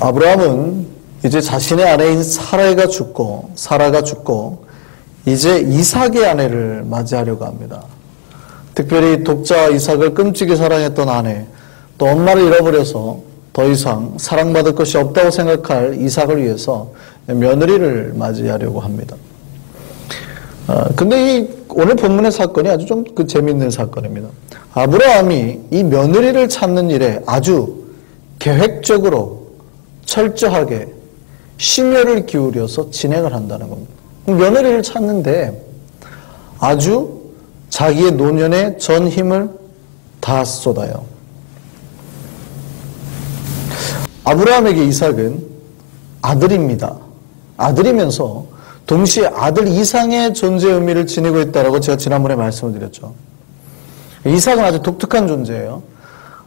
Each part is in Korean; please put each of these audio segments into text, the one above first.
아브라함은 이제 자신의 아내인 사라가 죽고 이제 이삭의 아내를 맞이하려고 합니다. 특별히 독자 이삭을 끔찍이 사랑했던 아내, 또 엄마를 잃어버려서 더 이상 사랑받을 것이 없다고 생각할 이삭을 위해서 며느리를 맞이하려고 합니다. 근데 오늘 본문의 사건이 아주 좀 재미있는 사건입니다. 아브라함이 이 며느리를 찾는 일에 아주 계획적으로 철저하게 심혈을 기울여서 진행을 한다는 겁니다. 며느리를 찾는데 아주 자기의 노년의 전 힘을 다 쏟아요. 아브라함에게 이삭은 아들입니다. 아들이면서 동시에 아들 이상의 존재 의미를 지니고 있다고 제가 지난번에 말씀을 드렸죠. 이삭은 아주 독특한 존재예요.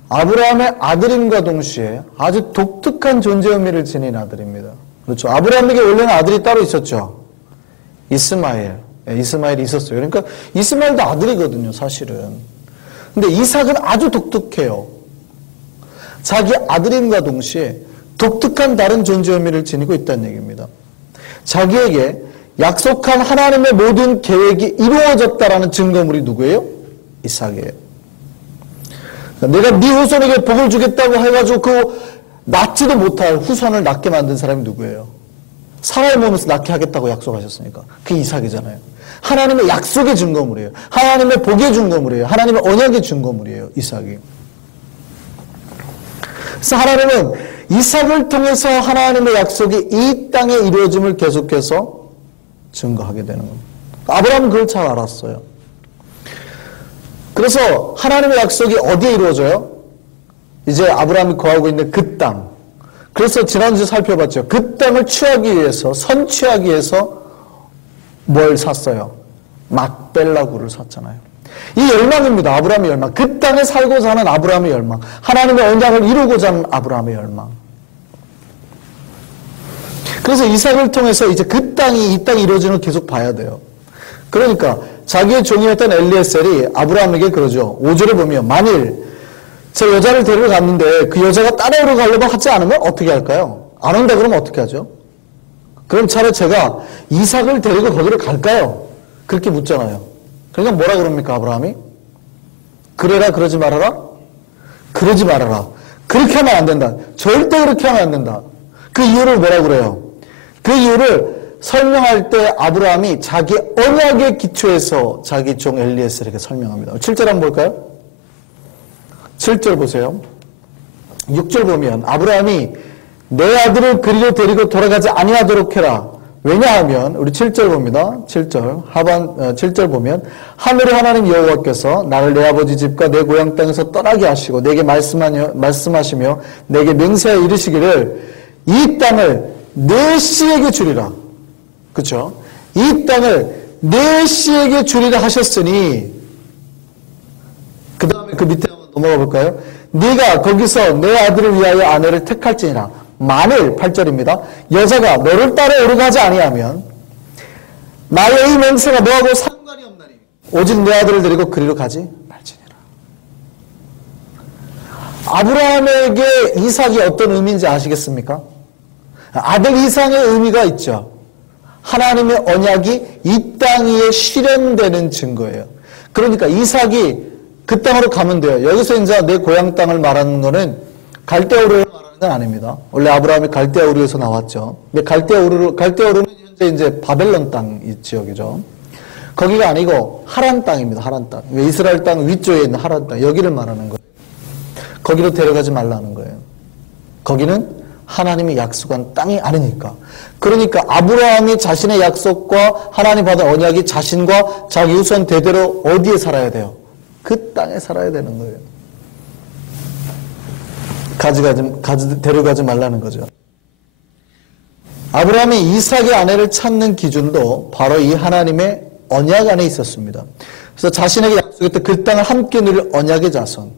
아브라함의 아들임과 동시에 아주 독특한 존재 의미를 지닌 아들입니다. 그렇죠. 아브라함에게 원래는 아들이 따로 있었죠. 이스마엘이 있었어요. 그러니까 이스마엘도 아들이거든요, 사실은. 근데 이삭은 아주 독특해요. 자기 아들임과 동시에 독특한 다른 존재 의미를 지니고 있다는 얘기입니다. 자기에게 약속한 하나님의 모든 계획이 이루어졌다라는 증거물이 누구예요? 이삭이에요. 내가 네 후손에게 복을 주겠다고 해가지고 그 낳지도 못할 후손을 낳게 만든 사람이 누구예요? 사라의 몸에서 낳게 하겠다고 약속하셨으니까. 그게 이삭이잖아요. 하나님의 약속의 증거물이에요. 하나님의 복의 증거물이에요. 하나님의 언약의 증거물이에요. 이삭이. 그래서 하나님은 이삭을 통해서 하나님의 약속이 이 땅에 이루어짐을 계속해서 증거하게 되는 겁니다. 아브라함은 그걸 잘 알았어요. 그래서 하나님의 약속이 어디에 이루어져요? 이제 아브라함이 거하고 있는 그 땅. 그래서 지난주에 살펴봤죠. 그 땅을 취하기 위해서, 선취하기 위해서 뭘 샀어요? 막벨라굴을 샀잖아요. 이 열망입니다. 아브라함의 열망. 그 땅에 살고자 하는 아브라함의 열망. 하나님의 언약을 이루고자 하는 아브라함의 열망. 그래서 이삭을 통해서 이제 그 땅이, 이 땅이 이루어지는 걸 계속 봐야 돼요. 그러니까 자기의 종이었던 엘리에셀이 아브라함에게 그러죠. 5절에 보면 만일 제 여자를 데리러 갔는데 그 여자가 따라오러 가려고 하지 않으면 어떻게 할까요? 안 온다 그러면 어떻게 하죠? 그럼 차라리 제가 이삭을 데리고 거기로 갈까요? 그렇게 묻잖아요. 그러니까 뭐라 그럽니까 아브라함이? 그래라 그러지 말아라? 그러지 말아라. 그렇게 하면 안 된다. 절대 그렇게 하면 안 된다. 그 이유를 뭐라 그래요? 그 이유를 설명할 때 아브라함이 자기 언약의 기초에서 자기 종 엘리에셀에게 설명합니다. 7절 한번 볼까요? 7절 보세요. 6절 보면 아브라함이 내 아들을 그리로 데리고 돌아가지 아니하도록 해라. 왜냐하면 우리 7절 봅니다. 7절 보면 하늘의 하나님 여호와께서 나를 내 아버지 집과 내 고향 땅에서 떠나게 하시고 내게 말씀하시며 내게 맹세하여 이르시기를 이 땅을 내 씨에게 주리라. 그렇죠? 이 땅을 내 씨에게 주리라 하셨으니 그 다음에 그 밑에 한번 넘어가 볼까요? 네가 거기서 내 아들을 위하여 아내를 택할지니라. 만일 8절입니다. 여자가 너를 따라오려고 하지 아니하면 나의 이 맹세가 너하고 상관이 없나니 오직 내 아들을 데리고 그리로 가지 말지니라. 아브라함에게 이삭이 어떤 의미인지 아시겠습니까? 아들 이상의 의미가 있죠. 하나님의 언약이 이 땅 위에 실현되는 증거예요. 그러니까 이삭이 그 땅으로 가면 돼요. 여기서 이제 내 고향 땅을 말하는 거는 갈대우르를 말하는 건 아닙니다. 원래 아브라함이 갈대우르에서 나왔죠. 근데 갈대우르는 현재 이제 바벨론 땅 이 지역이죠. 거기가 아니고 하란 땅입니다. 하란 땅. 이스라엘 땅 위쪽에 있는 하란 땅. 여기를 말하는 거예요. 거기로 데려가지 말라는 거예요. 거기는 하나님이 약속한 땅이 아니니까. 그러니까 아브라함이 자신의 약속과 하나님 받은 언약이 자신과 자기 후손 대대로 어디에 살아야 돼요? 그 땅에 살아야 되는 거예요. 데려가지 말라는 거죠. 아브라함이 이삭의 아내를 찾는 기준도 바로 이 하나님의 언약 안에 있었습니다. 그래서 자신에게 약속했던 그 땅을 함께 누릴 언약의 자손.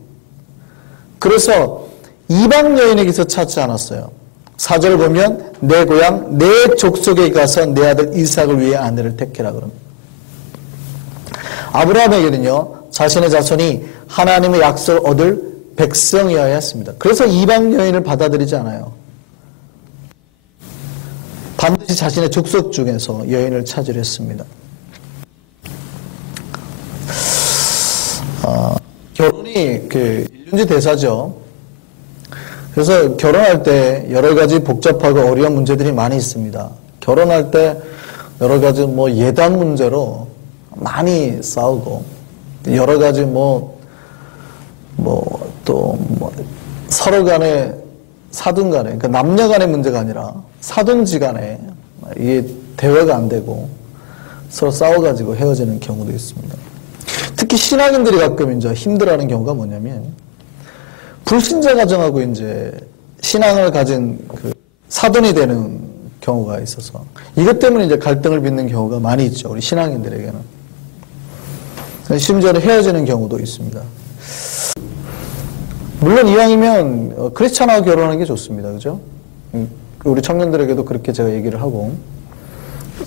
그래서 이방 여인에게서 찾지 않았어요. 4절 보면 내 고향 내 족속에 가서 내 아들 이삭을 위해 아내를 택해라 그럽니다. 아브라함에게는요 자신의 자손이 하나님의 약속을 얻을 백성이어야 했습니다. 그래서 이방 여인을 받아들이지 않아요. 반드시 자신의 족속 중에서 여인을 찾으려 했습니다. 결혼이 그 일륜지 대사죠. 그래서 결혼할 때 여러 가지 복잡하고 어려운 문제들이 많이 있습니다. 결혼할 때 여러 가지 뭐 예단 문제로 많이 싸우고, 여러 가지 서로 간에 사돈 간에, 그러니까 남녀 간의 문제가 아니라 사돈지 간에 이게 대화가 안 되고 서로 싸워가지고 헤어지는 경우도 있습니다. 특히 신앙인들이 가끔 이제 힘들어하는 경우가 뭐냐면, 불신자 가정하고 이제 신앙을 가진 그 사돈이 되는 경우가 있어서 이것 때문에 이제 갈등을 빚는 경우가 많이 있죠. 우리 신앙인들에게는. 심지어는 헤어지는 경우도 있습니다. 물론 이왕이면 크리스찬하고 결혼하는 게 좋습니다. 그죠? 우리 청년들에게도 그렇게 제가 얘기를 하고,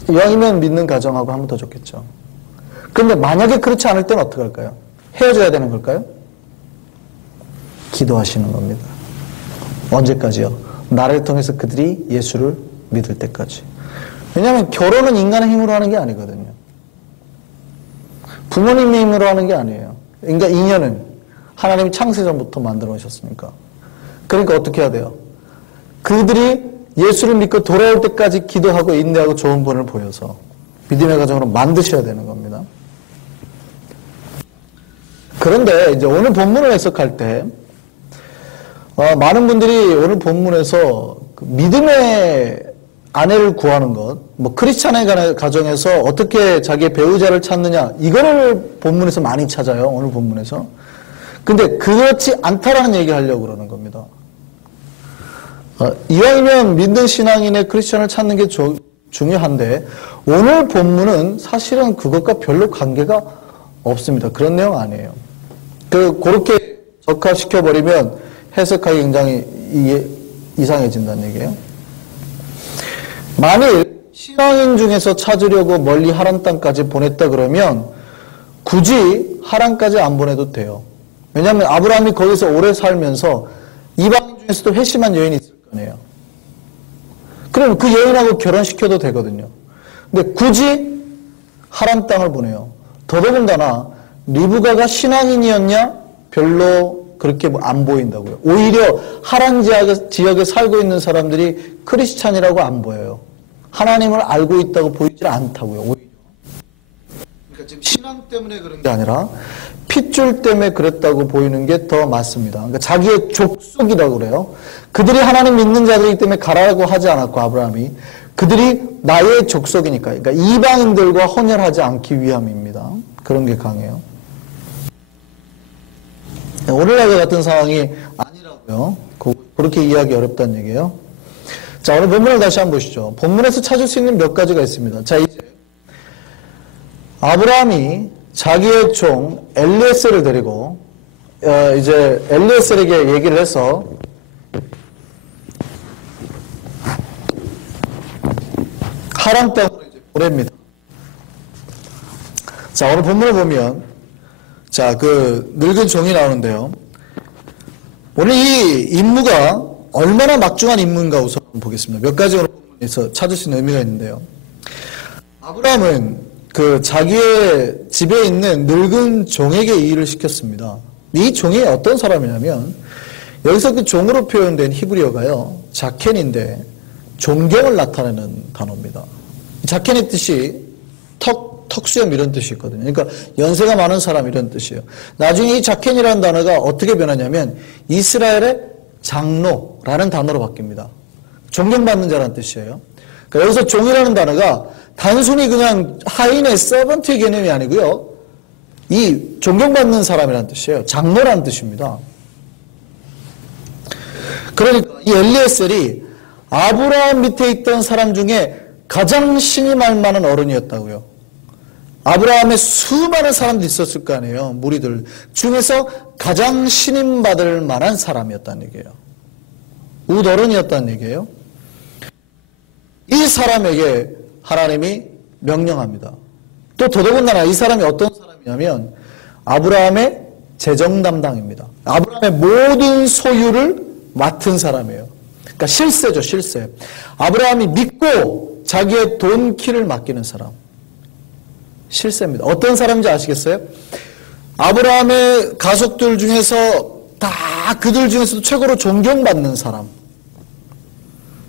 이왕이면 믿는 가정하고 하면 더 좋겠죠. 그런데 만약에 그렇지 않을 때는 어떻게 할까요? 헤어져야 되는 걸까요? 기도하시는 겁니다. 언제까지요? 나를 통해서 그들이 예수를 믿을 때까지. 왜냐하면 결혼은 인간의 힘으로 하는 게 아니거든요. 부모님의 힘으로 하는 게 아니에요. 그러니까 인연은 하나님이 창세전부터 만들어 오셨으니까. 그러니까 어떻게 해야 돼요? 그들이 예수를 믿고 돌아올 때까지 기도하고 인내하고 좋은 본을 보여서 믿음의 가정으로 만드셔야 되는 겁니다. 그런데 이제 오늘 본문을 해석할 때 많은 분들이 오늘 본문에서 믿음의 아내를 구하는 것, 크리스찬의 가정에서 어떻게 자기의 배우자를 찾느냐, 이거를 본문에서 많이 찾아요. 오늘 본문에서. 근데 그렇지 않다라는 얘기를 하려고 그러는 겁니다. 이왕이면 믿는 신앙인의 크리스찬을 찾는 게 중요한데, 오늘 본문은 사실은 그것과 별로 관계가 없습니다. 그런 내용 아니에요. 그렇게 적합시켜버리면 해석하기 굉장히 이상해진다는 얘기예요. 만일 신앙인 중에서 찾으려고 멀리 하란 땅까지 보냈다 그러면 굳이 하란까지 안 보내도 돼요. 왜냐하면 아브라함이 거기서 오래 살면서 이방인 중에서도 회심한 여인이 있을 거네요. 그럼 그 여인하고 결혼시켜도 되거든요. 근데 굳이 하란 땅을 보내요. 더더군다나 리브가가 신앙인이었냐? 별로 그렇게 안 보인다고요. 오히려 하란 지역에 살고 있는 사람들이 크리스찬이라고 안 보여요. 하나님을 알고 있다고 보이질 않다고요. 오히려. 그러니까 지금 신앙 때문에 그런 게 아니라 핏줄 때문에 그랬다고 보이는 게 더 맞습니다. 그러니까 자기의 족속이라고 그래요. 그들이 하나님 믿는 자들이기 때문에 가라고 하지 않았고, 아브라함이 그들이 나의 족속이니까, 그러니까 이방인들과 혼혈하지 않기 위함입니다. 그런 게 강해요. 오늘날과 같은 상황이 아니라고요. 그렇게 이해하기 어렵다는 얘기예요. 자, 오늘 본문을 다시 한번 보시죠. 본문에서 찾을 수 있는 몇 가지가 있습니다. 자, 이제 아브라함이 자기의 종 엘리에셀을 데리고 이제 엘리에셀에게 얘기를 해서 하란 땅으로 이제 보냅니다. 자, 오늘 본문을 보면, 자, 그 늙은 종이 나오는데요. 오늘 이 임무가 얼마나 막중한 임무인가 우선 보겠습니다. 몇 가지 오늘 본문에서 찾을 수 있는 의미가 있는데요. 아브라함은 그 자기의 집에 있는 늙은 종에게 이 일을 시켰습니다. 이 종이 어떤 사람이냐면, 여기서 그 종으로 표현된 히브리어가요, 자켄인데 존경을 나타내는 단어입니다. 자켄의 뜻이 턱수염 이런 뜻이 있거든요. 그러니까 연세가 많은 사람 이런 뜻이에요. 나중에 이 자켄이라는 단어가 어떻게 변하냐면 이스라엘의 장로라는 단어로 바뀝니다. 존경받는 자라는 뜻이에요. 그러니까 여기서 종이라는 단어가 단순히 그냥 하인의 서번트의 개념이 아니고요. 이 존경받는 사람이라는 뜻이에요. 장로라는 뜻입니다. 그러니까 이 엘리에셀이 아브라함 밑에 있던 사람 중에 가장 신임할 만한 어른이었다고요. 아브라함의 수많은 사람들이 있었을 거 아니에요. 무리들 중에서 가장 신임받을 만한 사람이었다는 얘기예요. 우어른이었다는 얘기예요. 이 사람에게 하나님이 명령합니다. 또 더더군다나 이 사람이 어떤 사람이냐면 아브라함의 재정 담당입니다. 아브라함의 모든 소유를 맡은 사람이에요. 그러니까 실세죠, 실세. 아브라함이 믿고 자기의 돈 키를 맡기는 사람. 실세입니다. 어떤 사람인지 아시겠어요? 아브라함의 가족들 중에서 다 그들 중에서도 최고로 존경받는 사람.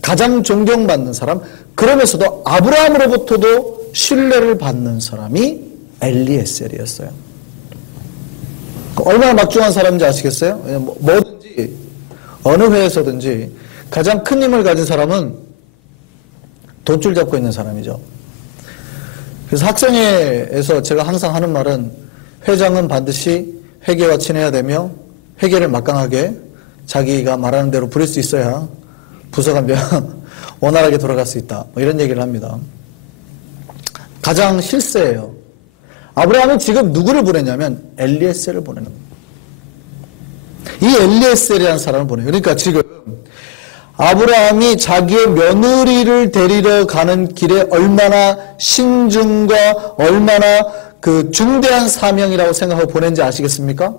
가장 존경받는 사람. 그러면서도 아브라함으로부터도 신뢰를 받는 사람이 엘리에셀이었어요. 얼마나 막중한 사람인지 아시겠어요? 뭐든지 어느 회에서든지 가장 큰 힘을 가진 사람은 돈줄 잡고 있는 사람이죠. 그래서 학생회에서 제가 항상 하는 말은 회장은 반드시 회계와 친해야 되며 회계를 막강하게 자기가 말하는 대로 부릴 수 있어야 부서가 원활하게 돌아갈 수 있다. 뭐 이런 얘기를 합니다. 가장 실세예요. 아브라함은 지금 누구를 보냈냐면 엘리에셀을 보내는 겁니다. 이 엘리에셀이라는 사람을 보내요. 그러니까 지금 아브라함이 자기의 며느리를 데리러 가는 길에 얼마나 신중과 얼마나 그 중대한 사명이라고 생각하고 보낸지 아시겠습니까?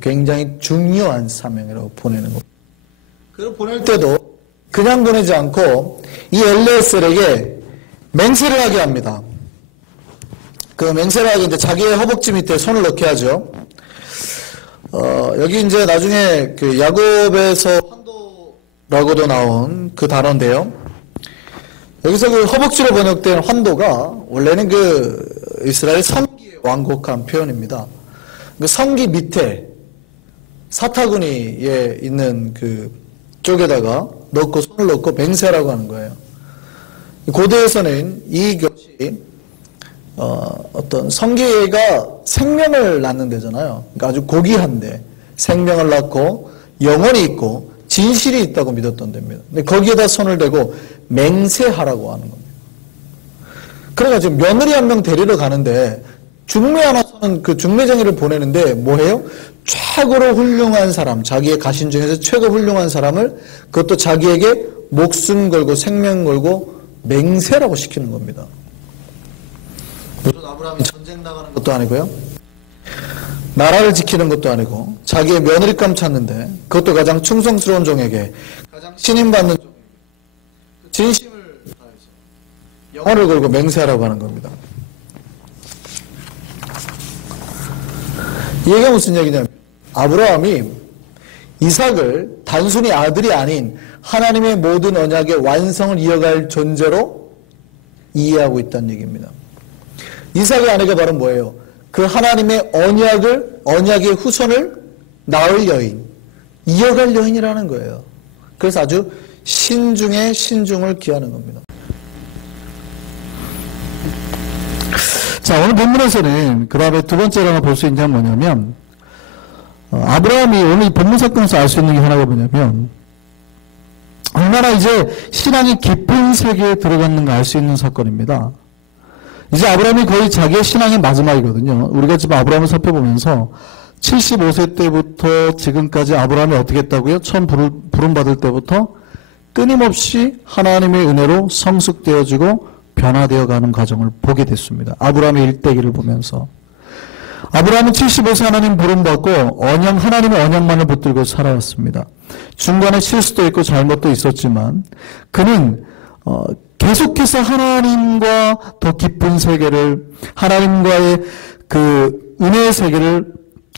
굉장히 중요한 사명이라고 보내는 겁니다. 그걸 보낼 때도 그냥 보내지 않고 이 엘리에셀에게 맹세를 하게 합니다. 그 맹세를 하게 이제 자기의 허벅지 밑에 손을 넣게 하죠. 여기 이제 나중에 그 야곱에서 환도라고도 나온 그 단어인데요. 여기서 그 허벅지로 번역된 환도가 원래는 그 이스라엘 성기에 완곡한 표현입니다. 그 성기 밑에 사타구니에 있는 그 쪽에다가 넣고 손을 넣고 맹세라고 하는 거예요. 고대에서는 이것이 어떤 성기가 생명을 낳는 데잖아요. 그러니까 아주 고귀한데 생명을 낳고 영혼이 있고 진실이 있다고 믿었던 데입니다. 근데 거기에다 손을 대고 맹세하라고 하는 겁니다. 그러니까 지금 며느리 한 명 데리러 가는데 중매하나서는 그 중매쟁이를 보내는데 뭐해요? 최고로 훌륭한 사람, 자기의 가신 중에서 최고 훌륭한 사람을 그것도 자기에게 목숨 걸고 생명 걸고 맹세라고 시키는 겁니다. 무슨 아브라함이 전쟁 나가는 것도 아니고요. 나라를 지키는 것도 아니고 자기의 며느리감 찾는데 그것도 가장 충성스러운 종에게 가장 신임받는 종에게 진심을 다해서 영혼을 걸고 맹세하라고 하는 겁니다. 이 얘기가 무슨 얘기냐면 아브라함이 이삭을 단순히 아들이 아닌 하나님의 모든 언약의 완성을 이어갈 존재로 이해하고 있다는 얘기입니다. 이삭의 아내가 바로 뭐예요? 그 하나님의 언약의 후손을 낳을 여인, 이어갈 여인이라는 거예요. 그래서 아주 신중에 신중을 기하는 겁니다. 자, 오늘 본문에서는 그 다음에 두 번째로 하나 볼 수 있는 게 뭐냐면 아브라함이 오늘 이 본문 사건에서 알 수 있는 게 하나가 뭐냐면 얼마나 이제 신앙이 깊은 세계에 들어갔는가 알 수 있는 사건입니다. 이제 아브라함이 거의 자기의 신앙의 마지막이거든요. 우리가 지금 아브라함을 살펴보면서 75세 때부터 지금까지 아브라함이 어떻게 했다고요? 처음 부름받을 때부터 끊임없이 하나님의 은혜로 성숙되어지고 변화되어 가는 과정을 보게 됐습니다. 아브라함의 일대기를 보면서. 아브라함은 75세 하나님 부름받고 하나님의 언약만을 붙들고 살아왔습니다. 중간에 실수도 있고 잘못도 있었지만 그는 계속해서 하나님과 더 깊은 세계를 하나님과의 그 은혜의 세계를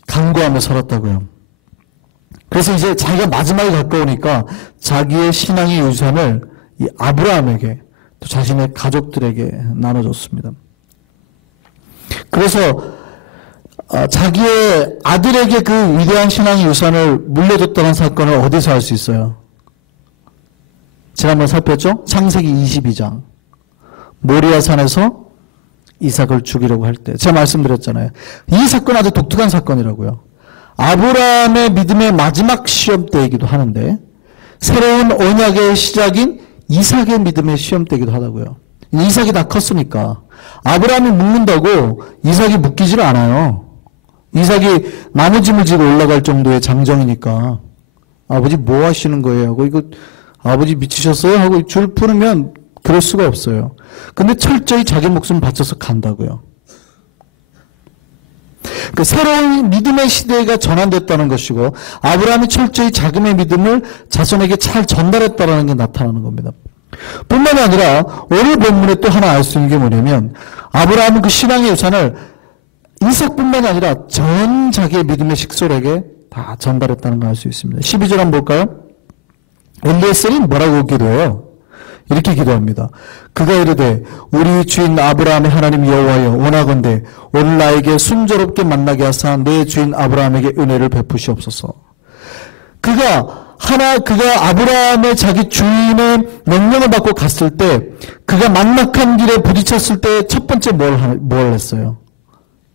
강구하며 살았다고요. 그래서 이제 자기가 마지막에 가까우니까 자기의 신앙의 유산을 이 아브라함에게 또 자신의 가족들에게 나눠줬습니다. 그래서 자기의 아들에게 그 위대한 신앙의 유산을 물려줬다는 사건을 어디서 알 수 있어요? 지난번 살폈죠? 창세기 22장. 모리아 산에서 이삭을 죽이려고 할 때. 제가 말씀드렸잖아요. 이 사건 아주 독특한 사건이라고요. 아브라함의 믿음의 마지막 시험 때이기도 하는데 새로운 언약의 시작인 이삭의 믿음의 시험 때이기도 하다고요. 이삭이 다 컸으니까. 아브라함이 묵는다고 이삭이 묶이질 않아요. 이삭이 나무짐을 지고 올라갈 정도의 장정이니까 아버지 뭐 하시는 거예요? 하고 이거 아버지 미치셨어요? 하고 줄 풀으면 그럴 수가 없어요. 근데 철저히 자기 목숨 바쳐서 간다고요. 그 새로운 믿음의 시대가 전환됐다는 것이고 아브라함이 철저히 자금의 믿음을 자손에게 잘 전달했다는 게 나타나는 겁니다. 뿐만 아니라 오늘 본문에 또 하나 알 수 있는 게 뭐냐면 아브라함은 그 신앙의 유산을 이삭뿐만이 아니라 전 자기의 믿음의 식솔에게 다 전달했다는 걸 알 수 있습니다. 12절 한번 볼까요? 엘리에셀이 뭐라고 기도해요? 이렇게 기도합니다. 그가 이르되 우리 주인 아브라함의 하나님 여호와여 원하건대 오늘 나에게 순조롭게 만나게 하사 내 주인 아브라함에게 은혜를 베푸시옵소서. 그가 아브라함의 자기 주인의 명령을 받고 갔을 때 그가 막막한 길에 부딪혔을 때 첫 번째 뭘 했어요?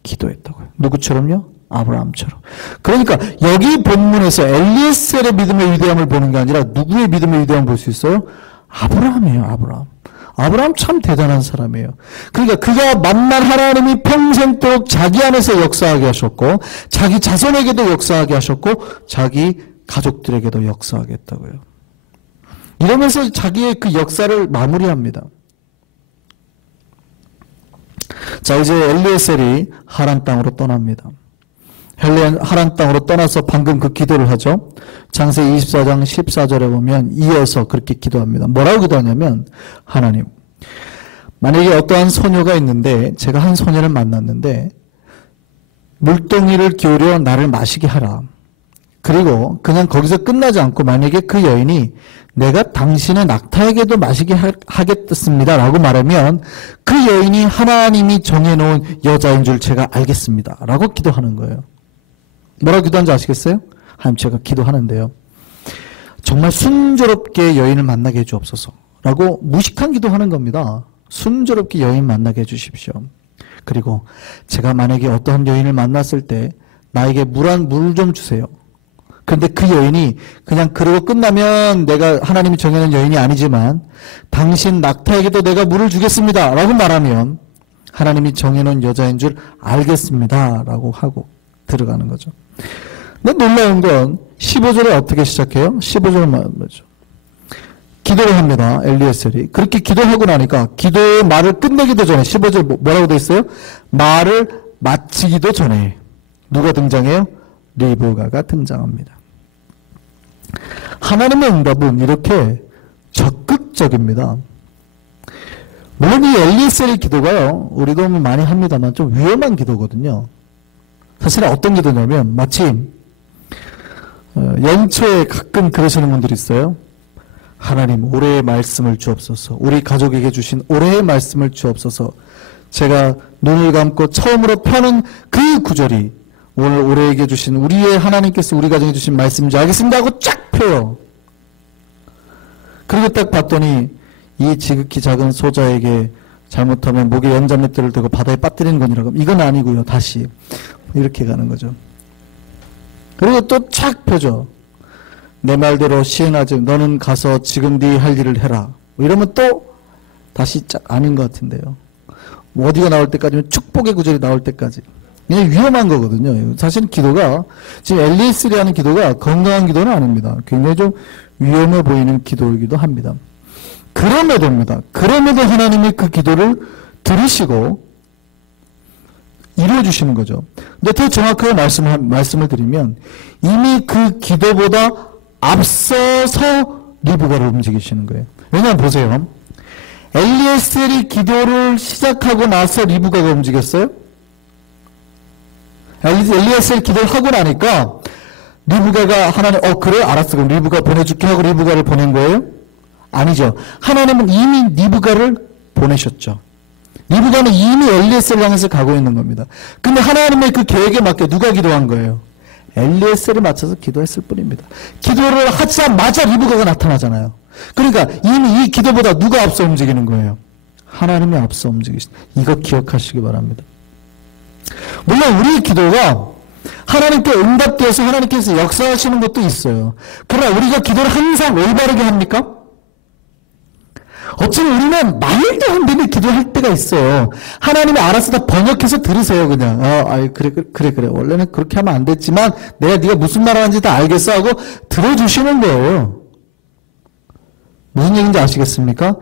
기도했다고요. 누구처럼요? 아브라함처럼. 그러니까 여기 본문에서 엘리에셀의 믿음의 위대함을 보는 게 아니라 누구의 믿음의 위대함을 볼 수 있어요? 아브라함이에요. 아브라함. 아브라함 참 대단한 사람이에요. 그러니까 그가 만난 하나님이 평생도록 자기 안에서 역사하게 하셨고 자기 자손에게도 역사하게 하셨고 자기 가족들에게도 역사하게 했다고요. 이러면서 자기의 그 역사를 마무리합니다. 자, 이제 엘리에셀이 하란 땅으로 떠납니다. 하란 땅으로 떠나서 방금 그 기도를 하죠. 창세기 24장 14절에 보면 이어서 그렇게 기도합니다. 뭐라고 기도하냐면 하나님, 만약에 어떠한 소녀가 있는데 제가 한 소녀를 만났는데 물동이를 기울여 나를 마시게 하라. 그리고 그냥 거기서 끝나지 않고 만약에 그 여인이 내가 당신의 낙타에게도 마시게 하겠습니다 라고 말하면 그 여인이 하나님이 정해놓은 여자인 줄 제가 알겠습니다 라고 기도하는 거예요. 뭐라고 기도하는지 아시겠어요? 하나님, 제가 기도하는데요, 정말 순조롭게 여인을 만나게 해주옵소서 라고 무식한 기도하는 겁니다. 순조롭게 여인 만나게 해주십시오. 그리고 제가 만약에 어떠한 여인을 만났을 때 나에게 물 좀 주세요. 그런데 그 여인이 그냥 그러고 끝나면 내가 하나님이 정해놓은 여인이 아니지만 당신 낙타에게도 내가 물을 주겠습니다 라고 말하면 하나님이 정해놓은 여자인 줄 알겠습니다 라고 하고 들어가는 거죠. 근데 놀라운 건 15절에 어떻게 시작해요? 15절 말이죠. 기도를 합니다. 엘리에셀이. 그렇게 기도하고 나니까 기도의 말을 끝내기도 전에 15절 뭐라고 돼 있어요? 말을 마치기도 전에 누가 등장해요? 리브가가 등장합니다. 하나님의 응답은 이렇게 적극적입니다. 물론 이 엘리에셀의 기도가요, 우리도 많이 합니다만 좀 위험한 기도거든요. 사실 어떤 기도냐면 마치 연초에 가끔 그러시는 분들이 있어요. 하나님, 올해의 말씀을 주옵소서. 우리 가족에게 주신 올해의 말씀을 주옵소서. 제가 눈을 감고 처음으로 펴는 그 구절이 오늘 올해에게 주신 우리의 하나님께서 우리 가정에 주신 말씀인지 알겠습니다 하고 쫙 펴요. 그리고 딱 봤더니 이 지극히 작은 소자에게 잘못하면 목에 연자맷돌을 대고 바다에 빠뜨리는 거니라고. 이건 아니고요. 다시 이렇게 가는 거죠. 그리고 또 착 펴죠. 내 말대로 시행하지. 너는 가서 지금 네 할 일을 해라. 이러면 또 다시 짝 아닌 것 같은데요. 어디가 나올 때까지는 축복의 구절이 나올 때까지. 이게 위험한 거거든요. 사실 기도가, 지금 엘리에셀이 하는 기도가 건강한 기도는 아닙니다. 굉장히 좀 위험해 보이는 기도이기도 합니다. 그럼에도 하나님이 그 기도를 들으시고 이루어주시는 거죠. 근데 더 정확하게 말씀을 드리면 이미 그 기도보다 앞서서 리브가를 움직이시는 거예요. 왜냐하면 보세요. 엘리에셀이 기도를 시작하고 나서 리브가가 움직였어요? 엘리에셀 기도를 하고 나니까 리브가가 하나님, 그래? 알았어. 그럼 리브가 보내줄게 하고 리브가를 보낸 거예요? 아니죠. 하나님은 이미 리브가를 보내셨죠. 리브가는 이미 엘리에셀을 향해서 가고 있는 겁니다. 근데 하나님의 그 계획에 맞게 누가 기도한 거예요? 엘리에셀을 맞춰서 기도했을 뿐입니다. 기도를 하자마자 리브가가 나타나잖아요. 그러니까 이미 이 기도보다 누가 앞서 움직이는 거예요? 하나님이 앞서 움직이신. 이거 기억하시기 바랍니다. 물론 우리의 기도가 하나님께 응답되어서 하나님께서 역사하시는 것도 있어요. 그러나 우리가 기도를 항상 올바르게 합니까? 어쩌면 우리는 말도 안 되는 기도할 때가 있어요. 하나님이 알아서 다 번역해서 들으세요, 그냥. 그래. 원래는 그렇게 하면 안 됐지만, 네가 무슨 말 하는지 다 알겠어 하고 들어주시는 거예요. 무슨 얘기인지 아시겠습니까?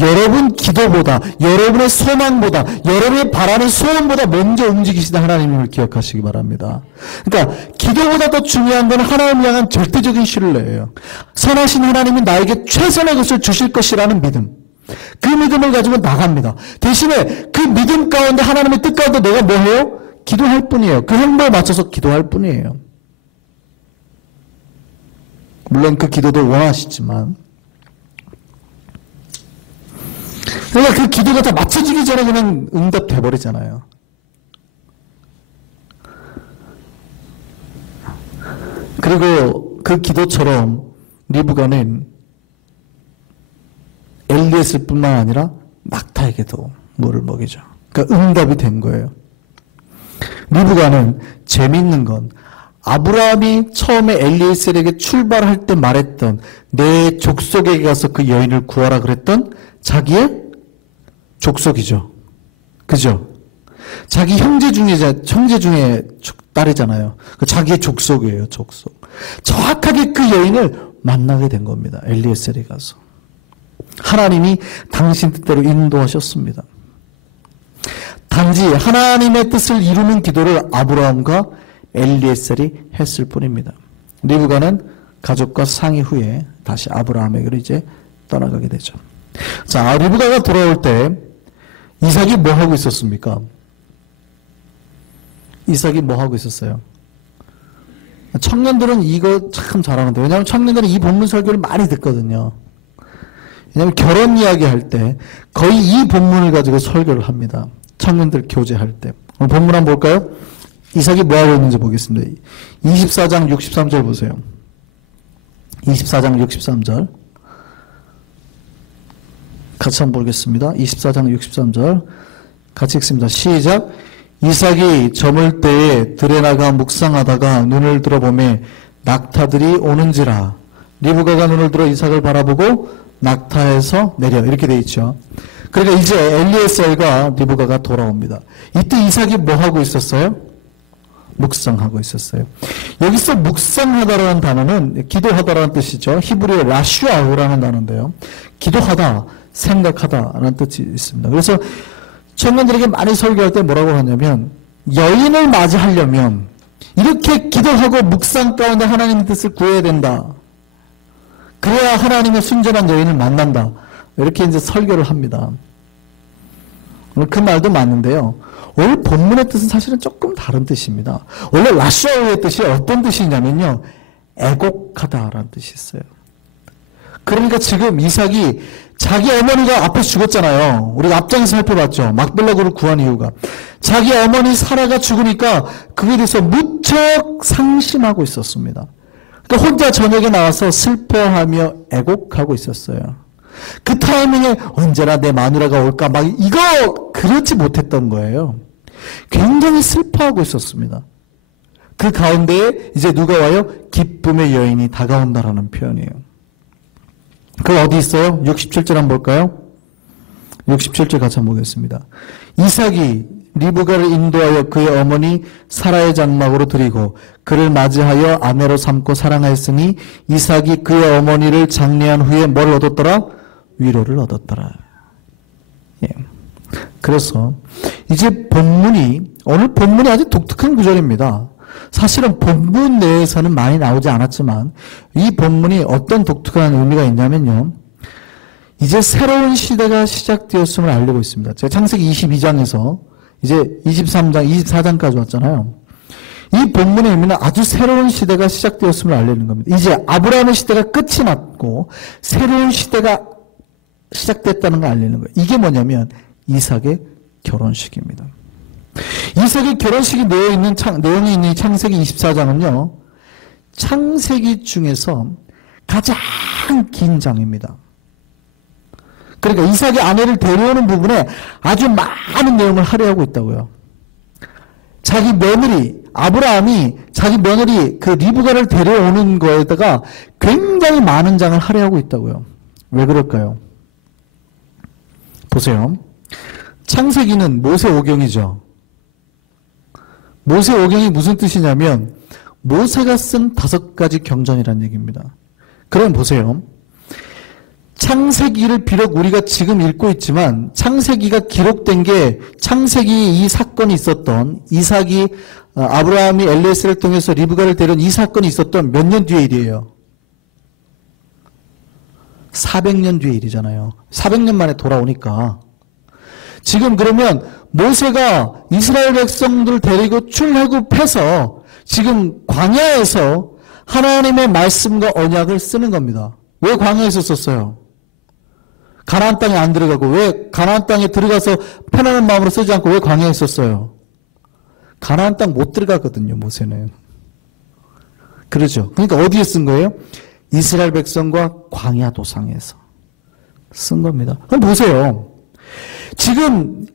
여러분 기도보다, 여러분의 소망보다, 여러분의 바라는 소원보다 먼저 움직이시는 하나님을 기억하시기 바랍니다. 그러니까 기도보다 더 중요한 건 하나님을 향한 절대적인 신뢰예요. 선하신 하나님이 나에게 최선의 것을 주실 것이라는 믿음. 그 믿음을 가지고 나갑니다. 대신에 그 믿음 가운데 하나님의 뜻 가운데 내가 뭐 해요? 기도할 뿐이에요. 그 행보에 맞춰서 기도할 뿐이에요. 물론 그 기도도 원하시지만 그러니까 그 기도가 다 맞춰지기 전에 그냥 응답돼 버리잖아요. 그리고 그 기도처럼 리브가는 엘리에셀 뿐만 아니라 낙타에게도 물을 먹이죠. 그러니까 응답이 된 거예요. 리브가는 재미있는 건 아브라함이 처음에 엘리에셀에게 출발할 때 말했던 내 족속에게 가서 그 여인을 구하라 그랬던 자기의 족속이죠. 그죠? 자기 형제 중에 딸이잖아요. 자기의 족속이에요, 족속. 정확하게 그 여인을 만나게 된 겁니다. 엘리에셀에 가서. 하나님이 당신 뜻대로 인도하셨습니다. 단지 하나님의 뜻을 이루는 기도를 아브라함과 엘리에셀이 했을 뿐입니다. 리브가는 가족과 상의 후에 다시 아브라함에게로 이제 떠나가게 되죠. 자, 리브가가 돌아올 때 이삭이 뭐 하고 있었습니까? 이삭이 뭐 하고 있었어요? 청년들은 이거 참 잘하는데, 왜냐하면 청년들은 이 본문 설교를 많이 듣거든요. 왜냐하면 결혼 이야기 할 때 거의 이 본문을 가지고 설교를 합니다. 청년들 교제할 때. 오늘 본문 한번 볼까요? 이삭이 뭐 하고 있는지 보겠습니다. 24장 63절 보세요. 24장 63절. 같이 한번 보겠습니다. 24장 63절. 같이 읽습니다. 시작. 이삭이 저물 때에 들에 나가 묵상하다가 눈을 들어보매 낙타들이 오는지라. 리브가가 눈을 들어 이삭을 바라보고 낙타에서 내려. 이렇게 돼 있죠. 그러니까 이제 엘리에셀과 리브가가 돌아옵니다. 이때 이삭이 뭐 하고 있었어요? 묵상하고 있었어요. 여기서 묵상하다라는 단어는 기도하다라는 뜻이죠. 히브리어 라슈아우라는 단어인데요. 기도하다, 생각하다라는 뜻이 있습니다. 그래서 청년들에게 많이 설교할 때 뭐라고 하냐면 여인을 맞이하려면 이렇게 기도하고 묵상 가운데 하나님의 뜻을 구해야 된다. 그래야 하나님의 순전한 여인을 만난다. 이렇게 이제 설교를 합니다. 그 말도 맞는데요. 오늘 본문의 뜻은 사실은 조금 다른 뜻입니다. 원래 라슈아우의 뜻이 어떤 뜻이냐면요. 애곡하다라는 뜻이 있어요. 그러니까 지금 이삭이 자기 어머니가 앞에 죽었잖아요. 우리가 앞장에서 살펴봤죠. 막벨라고를 구한 이유가. 자기 어머니 사라가 죽으니까 그에 대해서 무척 상심하고 있었습니다. 그러니까 혼자 저녁에 나와서 슬퍼하며 애곡하고 있었어요. 그 타이밍에 언제나 내 마누라가 올까 막 이거 그렇지 못했던 거예요. 굉장히 슬퍼하고 있었습니다. 그 가운데에 이제 누가 와요? 기쁨의 여인이 다가온다라는 표현이에요. 그 어디 있어요? 67절 한번 볼까요? 67절 같이 한번 보겠습니다. 이삭이 리브가를 인도하여 그의 어머니 사라의 장막으로 들이고 그를 맞이하여 아내로 삼고 사랑하였으니 이삭이 그의 어머니를 장례한 후에 뭘 얻었더라? 위로를 얻었더라. 예. 그래서 이제 오늘 본문이 아주 독특한 구절입니다. 사실은 본문 내에서는 많이 나오지 않았지만 이 본문이 어떤 독특한 의미가 있냐면요. 이제 새로운 시대가 시작되었음을 알리고 있습니다. 제가 창세기 22장에서 이제 23장, 24장까지 왔잖아요. 이 본문의 의미는 아주 새로운 시대가 시작되었음을 알리는 겁니다. 이제 아브라함의 시대가 끝이 났고 새로운 시대가 시작됐다는 걸 알리는 거예요. 이게 뭐냐면 이삭의 결혼식입니다. 이삭의 결혼식이 내용이 있는 창세기 24장은요. 창세기 중에서 가장 긴 장입니다. 그러니까 이삭의 아내를 데려오는 부분에 아주 많은 내용을 할애하고 있다고요. 자기 며느리 아브라함이 자기 며느리 그 리브가를 데려오는 거에다가 굉장히 많은 장을 할애하고 있다고요. 왜 그럴까요? 보세요. 창세기는 모세오경이죠. 모세오경이 무슨 뜻이냐면 모세가 쓴 5가지 경전이라는 얘기입니다. 그럼 보세요. 창세기를 비록 우리가 지금 읽고 있지만 창세기가 기록된 게 창세기 이 사건이 있었던 이삭이 아브라함이 엘리에셀을 통해서 리브가를 데려온 이 사건이 있었던 몇 년 뒤의 일이에요. 400년 뒤의 일이잖아요. 400년 만에 돌아오니까. 지금 그러면 모세가 이스라엘 백성들을 데리고 출애굽해서 지금 광야에서 하나님의 말씀과 언약을 쓰는 겁니다. 왜 광야에서 썼어요? 가나안 땅에 안 들어가고 왜 가나안 땅에 들어가서 편안한 마음으로 쓰지 않고 왜 광야에 썼어요? 가나안 땅 못 들어가거든요, 모세는. 그러죠. 그러니까 어디에 쓴 거예요? 이스라엘 백성과 광야 도상에서 쓴 겁니다. 그럼 보세요. 지금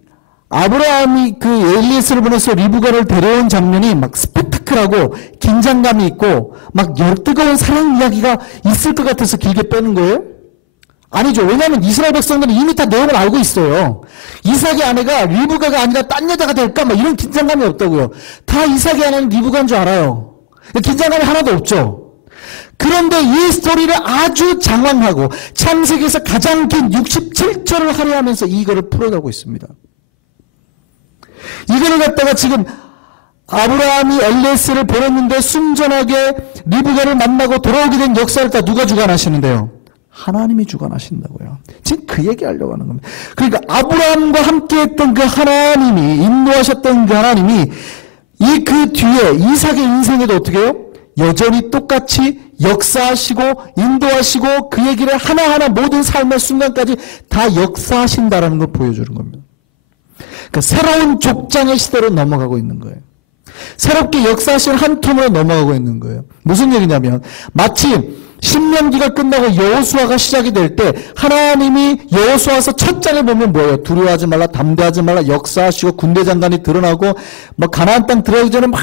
아브라함이 그 엘리에셀을 보내서 리브가를 데려온 장면이 막 스펙타클하고 긴장감이 있고 막 뜨거운 사랑 이야기가 있을 것 같아서 길게 빼는 거예요? 아니죠. 왜냐하면 이스라엘 백성들은 이미 다 내용을 알고 있어요. 이삭의 아내가 리브가가 아니라 딴 여자가 될까? 막 이런 긴장감이 없다고요. 다 이삭의 아내는 리브가인 줄 알아요. 긴장감이 하나도 없죠. 그런데 이 스토리를 아주 장황하고 창세기에서 가장 긴 67절을 할애하면서 이거를 풀어가고 있습니다. 이거를 갖다가 지금 아브라함이 엘리에셀을 보냈는데 순전하게 리브가를 만나고 돌아오게 된 역사를 다 누가 주관하시는데요? 하나님이 주관하신다고요. 지금 그 얘기하려고 하는 겁니다. 그러니까 아브라함과 함께했던 그 하나님이 인도하셨던 그 하나님이 이 그 뒤에 이삭의 인생에도 어떻게 해요? 여전히 똑같이 역사하시고 인도하시고 그 얘기를 하나하나 모든 삶의 순간까지 다 역사하신다라는 걸 보여주는 겁니다. 그러니까 새로운 족장의 시대로 넘어가고 있는 거예요. 새롭게 역사하신 한 텀으로 넘어가고 있는 거예요. 무슨 얘기냐면 마치 신명기가 끝나고 여호수아가 시작이 될 때 하나님이 여호수아서 첫 장에 보면 뭐예요? 두려워하지 말라, 담대하지 말라, 역사하시고 군대 장관이 드러나고 뭐 가나안 땅 들어가기 전에 막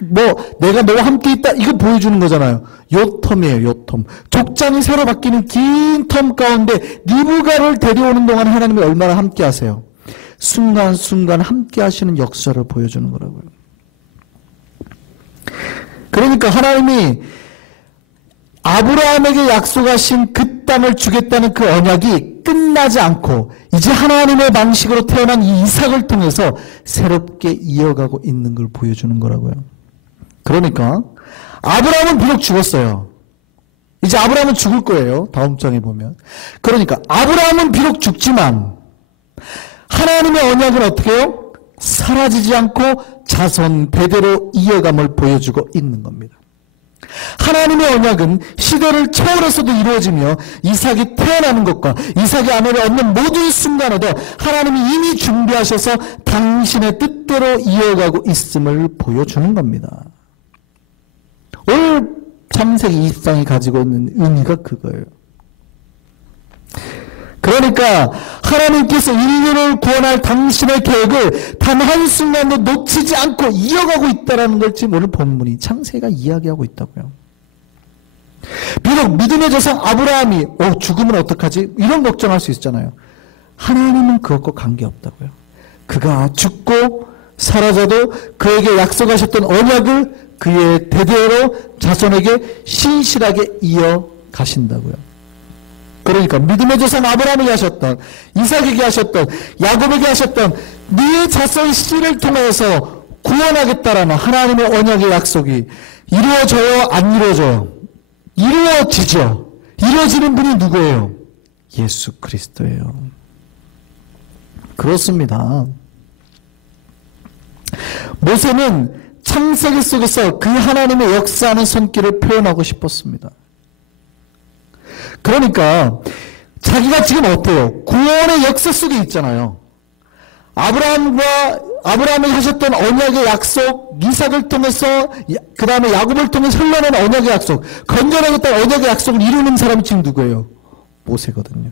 뭐 내가 너와 함께 있다 이거 보여주는 거잖아요. 요 텀이에요. 요 텀. 족장이 새로 바뀌는 긴 텀 가운데 리브가를 데려오는 동안 하나님이 얼마나 함께 하세요? 순간순간 함께 하시는 역사를 보여주는 거라고요. 그러니까 하나님이 아브라함에게 약속하신 그 땅을 주겠다는 그 언약이 끝나지 않고 이제 하나님의 방식으로 태어난 이 이삭을 통해서 새롭게 이어가고 있는 걸 보여주는 거라고요. 그러니까 아브라함은 비록 죽었어요. 이제 아브라함은 죽을 거예요. 다음 장에 보면. 그러니까 아브라함은 비록 죽지만 하나님의 언약은 어떻게 해요? 사라지지 않고 자손 대대로 이어감을 보여주고 있는 겁니다. 하나님의 언약은 시대를 초월해서도 이루어지며 이삭이 태어나는 것과 이삭의 아내를 얻는 모든 순간에도 하나님이 이미 준비하셔서 당신의 뜻대로 이어가고 있음을 보여주는 겁니다. 오늘 창세기 20장이 가지고 있는 의미가 그거예요. 그러니까 하나님께서 인류를 구원할 당신의 계획을 단 한순간도 놓치지 않고 이어가고 있다는 걸 지금 오늘 본문이 창세기가 이야기하고 있다고요. 비록 믿음의 조상 아브라함이 죽으면 어떡하지? 이런 걱정할 수 있잖아요. 하나님은 그것과 관계없다고요. 그가 죽고 사라져도 그에게 약속하셨던 언약을 그의 대대로 자손에게 신실하게 이어가신다고요. 그러니까 믿음의 조상 아브라함에게 하셨던, 이삭에게 하셨던, 야곱에게 하셨던 네 자손 씨를 통해서 구원하겠다라는 하나님의 언약의 약속이 이루어져요? 안 이루어져요? 이루어지죠. 이루어지는 분이 누구예요? 예수 그리스도예요. 그렇습니다. 모세는 창세기 속에서 그 하나님의 역사하는 손길을 표현하고 싶었습니다. 그러니까 자기가 지금 어때요? 구원의 역사 속에 있잖아요. 아브라함이 하셨던 언약의 약속, 이삭을 통해서 그 다음에 야곱을 통해서 흘러낸 언약의 약속, 건전하겠다는 언약의 약속을 이루는 사람이 지금 누구예요? 모세거든요.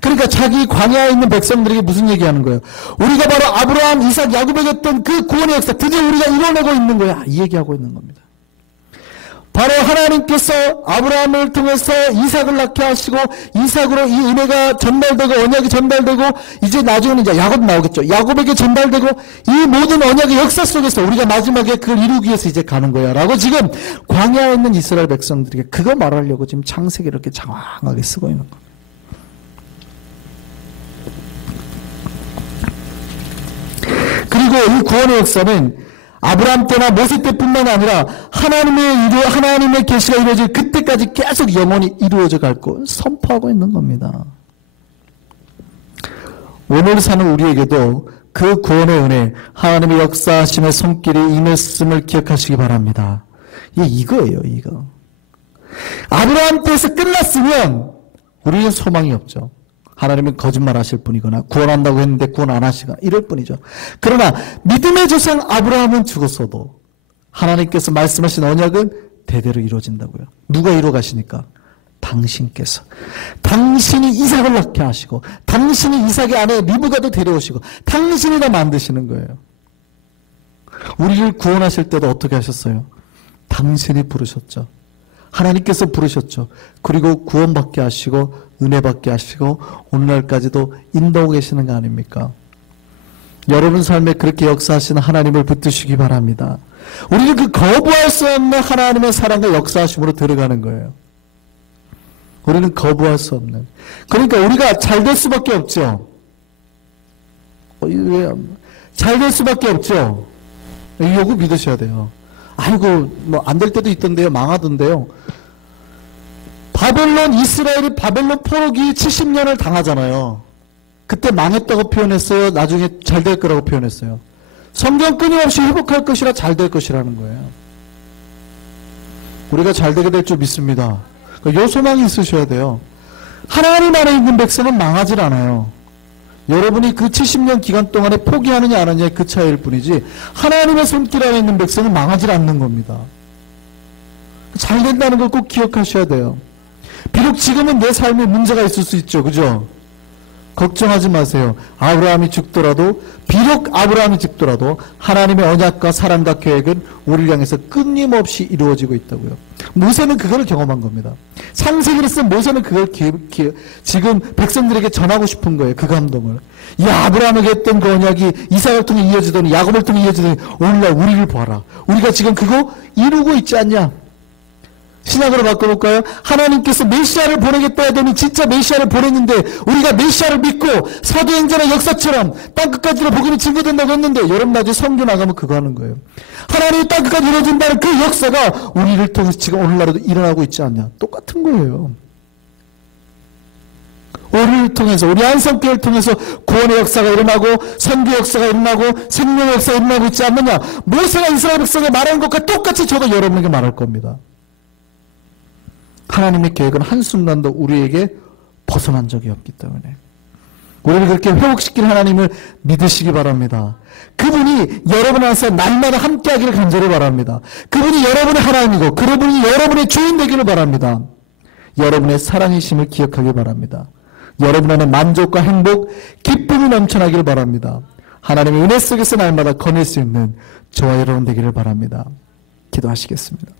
그러니까 자기 광야에 있는 백성들에게 무슨 얘기하는 거예요? 우리가 바로 아브라함, 이삭, 야곱에게 했던 그 구원의 역사 드디어 우리가 이뤄내고 있는 거야. 이 얘기하고 있는 겁니다. 바로 하나님께서 아브라함을 통해서 이삭을 낳게 하시고 이삭으로 이 은혜가 전달되고 언약이 전달되고 이제 나중에는 이제 야곱 나오겠죠. 야곱에게 전달되고 이 모든 언약의 역사 속에서 우리가 마지막에 그걸 이루기 위해서 이제 가는 거야 라고 지금 광야에 있는 이스라엘 백성들에게 그거 말하려고 지금 창세기를 이렇게 장황하게 쓰고 있는 겁니다. 이 구원의 역사는 아브라함 때나 모세 때뿐만 아니라 하나님의 계시가 이루어질 그때까지 계속 영원히 이루어져 갈 거 선포하고 있는 겁니다. 오늘 사는 우리에게도 그 구원의 은혜, 하나님의 역사하심의 손길이 임했음을 기억하시기 바랍니다. 이거예요, 이거. 아브라함 때에서 끝났으면 우리는 소망이 없죠. 하나님은 거짓말하실 분이거나 구원한다고 했는데 구원 안 하시거나 이럴 뿐이죠. 그러나 믿음의 조상 아브라함은 죽었어도 하나님께서 말씀하신 언약은 대대로 이루어진다고요. 누가 이루어 가시니까? 당신께서. 당신이 이삭을 낳게 하시고 당신이 이삭의 아내 리브가도 데려오시고 당신이 다 만드시는 거예요. 우리를 구원하실 때도 어떻게 하셨어요? 당신이 부르셨죠. 하나님께서 부르셨죠. 그리고 구원받게 하시고 은혜받게 하시고 오늘날까지도 인도하고 계시는 거 아닙니까? 여러분 삶에 그렇게 역사하시는 하나님을 붙드시기 바랍니다. 우리는 그 거부할 수 없는 하나님의 사랑과 역사하심으로 들어가는 거예요. 우리는 거부할 수 없는. 그러니까 우리가 잘 될 수밖에 없죠. 잘 될 수밖에 없죠. 이 요구 믿으셔야 돼요. 아이고 뭐 안 될 때도 있던데요. 망하던데요. 이스라엘이 바벨론 포로기 70년을 당하잖아요. 그때 망했다고 표현했어요. 나중에 잘 될 거라고 표현했어요. 성경 끊임없이 회복할 것이라 잘 될 것이라는 거예요. 우리가 잘 되게 될 줄 믿습니다. 요 소망이 있으셔야 돼요. 하나님 안에 있는 백성은 망하질 않아요. 여러분이 그 70년 기간 동안에 포기하느냐 안 하느냐의 그 차이일 뿐이지 하나님의 손길 안에 있는 백성은 망하질 않는 겁니다. 잘 된다는 걸 꼭 기억하셔야 돼요. 비록 지금은 내 삶에 문제가 있을 수 있죠. 그죠? 걱정하지 마세요. 비록 아브라함이 죽더라도 하나님의 언약과 사랑과 계획은 우리를 향해서 끊임없이 이루어지고 있다고요. 모세는 그걸 경험한 겁니다. 창세기를 쓴 모세는 그걸 지금 백성들에게 전하고 싶은 거예요. 그 감동을. 아브라함에게 했던 그 언약이 이삭을 통해 이어지더니 야곱을 통해 이어지더니 오늘날 우리를 봐라. 우리가 지금 그거 이루고 있지 않냐? 신약으로 바꿔볼까요? 하나님께서 메시아를 보내겠다 하더니 진짜 메시아를 보냈는데 우리가 메시아를 믿고 사도행전의 역사처럼 땅끝까지로 복음이 증거된다고 했는데 여러분 나중에 성교 나가면 그거 하는 거예요. 하나님이 땅끝까지 이루어진다는 그 역사가 우리를 통해서 지금 오늘날에도 일어나고 있지 않냐? 똑같은 거예요. 우리를 통해서 우리 안성교회를 통해서 구원의 역사가 일어나고 선교 역사가 일어나고 생명의 역사가 일어나고 있지 않느냐? 모세가 이스라엘 백성에 말한 것과 똑같이 저도 여러분에게 말할 겁니다. 하나님의 계획은 한순간도 우리에게 벗어난 적이 없기 때문에 우리를 그렇게 회복시킬 하나님을 믿으시기 바랍니다. 그분이 여러분 안에서 날마다 함께하기를 간절히 바랍니다. 그분이 여러분의 하나님이고 그분이 여러분의 주인 되기를 바랍니다. 여러분의 사랑이심을 기억하기 바랍니다. 여러분 안에 만족과 행복, 기쁨이 넘쳐나기를 바랍니다. 하나님의 은혜 속에서 날마다 거닐 수 있는 저와 여러분 되기를 바랍니다. 기도하시겠습니다.